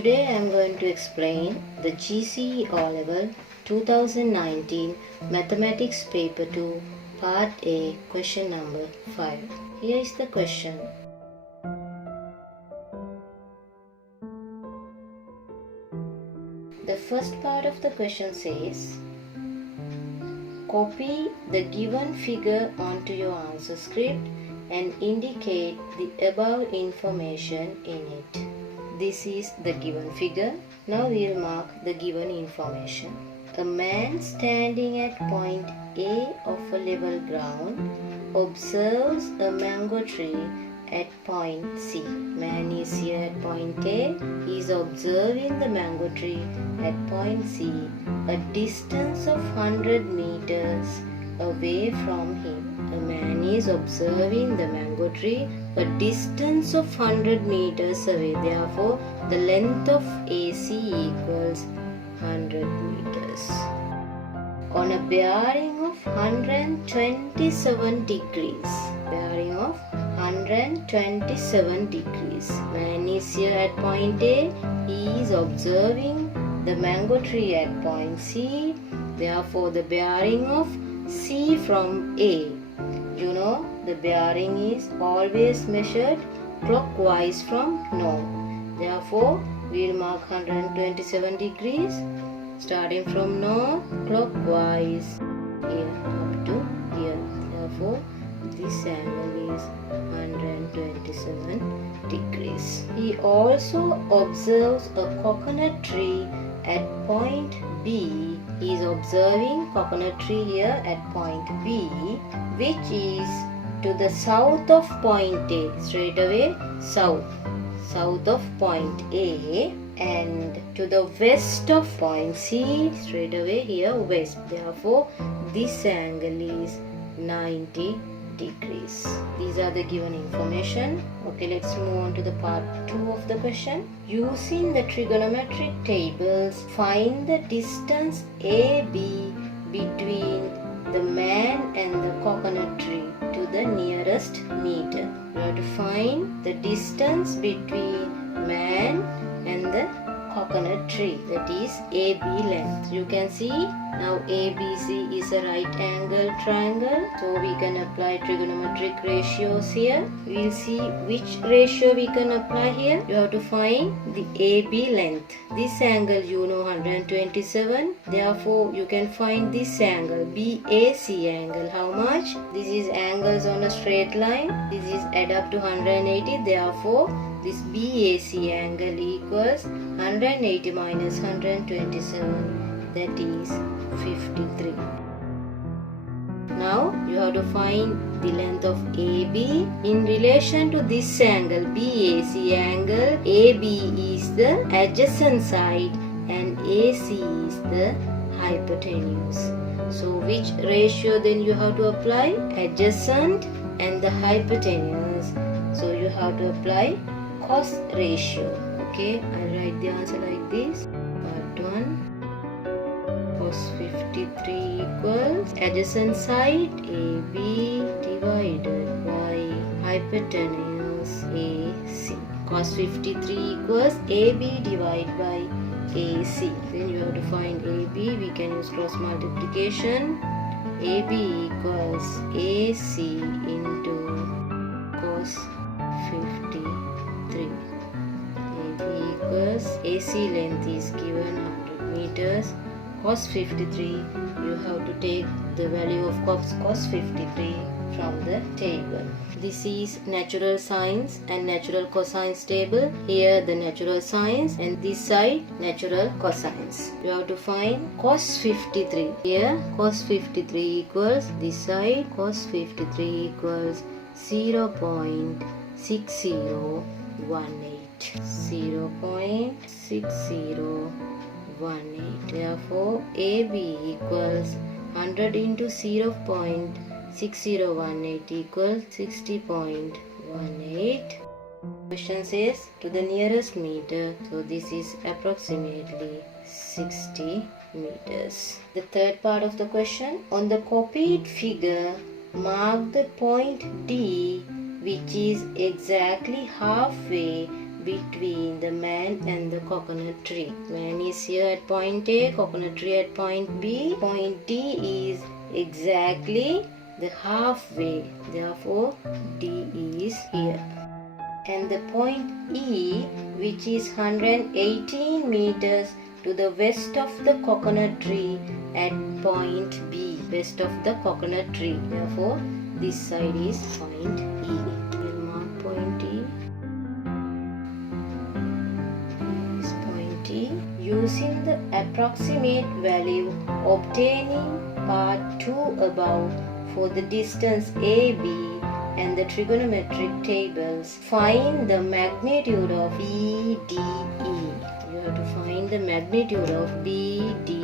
Today I am going to explain the GCE O-Level 2019 Mathematics Paper 2 Part A question number 5. Here is the question. The first part of the question says, copy the given figure onto your answer script and indicate the above information in it. This is the given figure. Now we will mark the given information. A man standing at point A of a level ground observes a mango tree at point C. Man is here at point A. He is observing the mango tree at point C, a distance of 100 meters away from him. A man is observing the mango tree a distance of 100 meters away. Therefore, the length of AC equals 100 meters. On a bearing of 127 degrees. Bearing of 127 degrees. Man is here at point A. He is observing the mango tree at point C. Therefore, the bearing of C from A. You know, the bearing is always measured clockwise from north. Therefore, we will mark 127 degrees starting from north clockwise here up to here. Therefore, this angle is 127 degrees. He also observes a coconut tree at point B. He is observing coconut tree here at point B, which is to the south of point A. Straight away south of point A, and to the west of point C. Straight away here west. Therefore, this angle is 90 degrees. These are the given information. Okay, let's move on to the part 2 of the question. Using the trigonometric tables, find the distance AB between the man and the coconut tree to the nearest meter. You have to find the distance between man and the coconut tree, that is AB length. You can see now ABC is a right angle triangle, so we can apply trigonometric ratios here. We will see which ratio we can apply here. You have to find the AB length. This angle you know 127, therefore you can find this angle BAC angle. How much? This is angles on a straight line. This is add up to 180, therefore this BAC angle equals 180 minus 127, that is 53. Now you have to find the length of AB in relation to this angle BAC angle. AB is the adjacent side and AC is the hypotenuse. So which ratio then you have to apply? Adjacent and the hypotenuse. So you have to apply cos ratio. Okay, I'll write the answer like this. Part 1, cos 53 equals adjacent side AB divided by hypotenuse AC. Cos 53 equals AB divided by AC. Then you have to find AB. We can use cross multiplication. AB equals AC into cos 53. AB equals AC length is given 100 meters. Cos 53, you have to take the value of cos 53 from the table. This is natural sines and natural cosines table. Here the natural sines and this side natural cosines. You have to find cos 53. Here cos 53 equals this side cos 53 equals 0.6018. 0.6018. Therefore, AB equals 100 into 0.6018 equals 60.18. Question says to the nearest meter. So this is approximately 60 meters. The third part of the question. On the copied figure, mark the point D, which is exactly halfway between the man and the coconut tree. Man is here at point A, coconut tree at point B. Point D is exactly the halfway. Therefore, D is here. And the point E, which is 118 meters to the west of the coconut tree at point B, west of the coconut tree. Therefore, this side is point E. We'll mark point E. This point E. Using the approximate value obtaining part 2 above for the distance AB and the trigonometric tables, find the magnitude of BDE. You have to find the magnitude of BDE.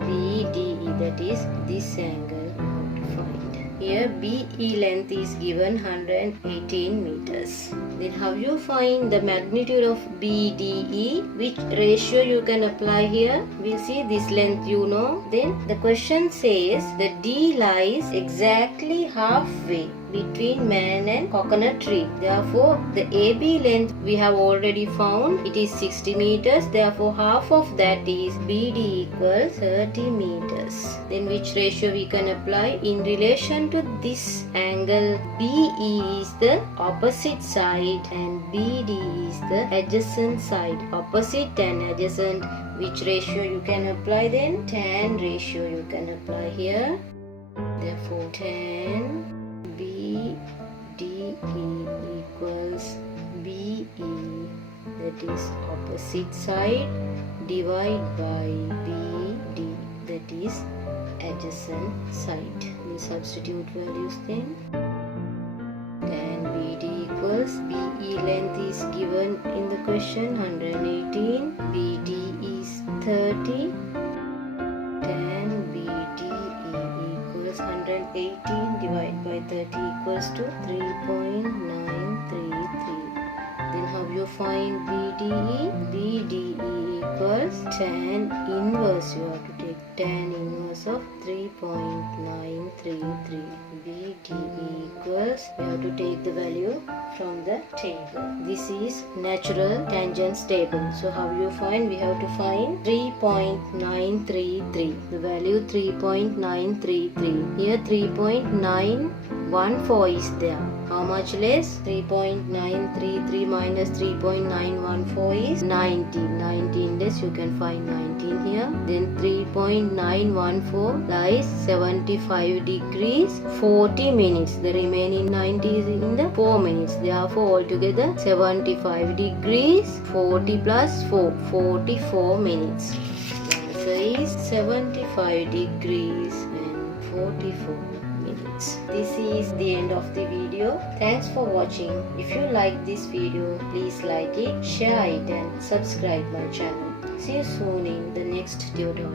BDE, that is this angle you have to find. Here BE length is given 118 meters. Then how you find the magnitude of BDE? Which ratio you can apply here? We'll see this length you know. Then the question says the D lies exactly halfway between man and coconut tree. Therefore, the AB length we have already found. It is 60 meters. Therefore, half of that is BD equals 30 meters. Then which ratio we can apply? In relation to this angle, BE is the opposite side and BD is the adjacent side. Opposite and adjacent. Which ratio you can apply then? Tan ratio you can apply here. Therefore, tan BDE equals BE, that is opposite side, divide by BD, that is adjacent side. We substitute values then. Tan BD equals BE length is given in the question 118, BD is 30. Tan BDE equals 118 divided by 30 equals to 3.933. Then how you find BDE? BDE equals tan inverse. You have to take tan inverse of 3.933. BDE equals, you have to take the value from the table. This is natural tangents table. So how you find? We have to find 3.933. The value 3.933. Here 3.914 is there. How much less? 3.933 minus 3.914 is 19. 19 less, you can find 19 here. Then 3.914 lies 75 degrees 40 minutes. The remaining 90 is in the 4 minutes. Therefore altogether 75 degrees 40 plus 4, 44 minutes. The answer is 75 degrees and 44 minutes. This is the end of the video. Thanks for watching. If you like this video, please like it, share it and subscribe my channel. See you soon in the next tutorial.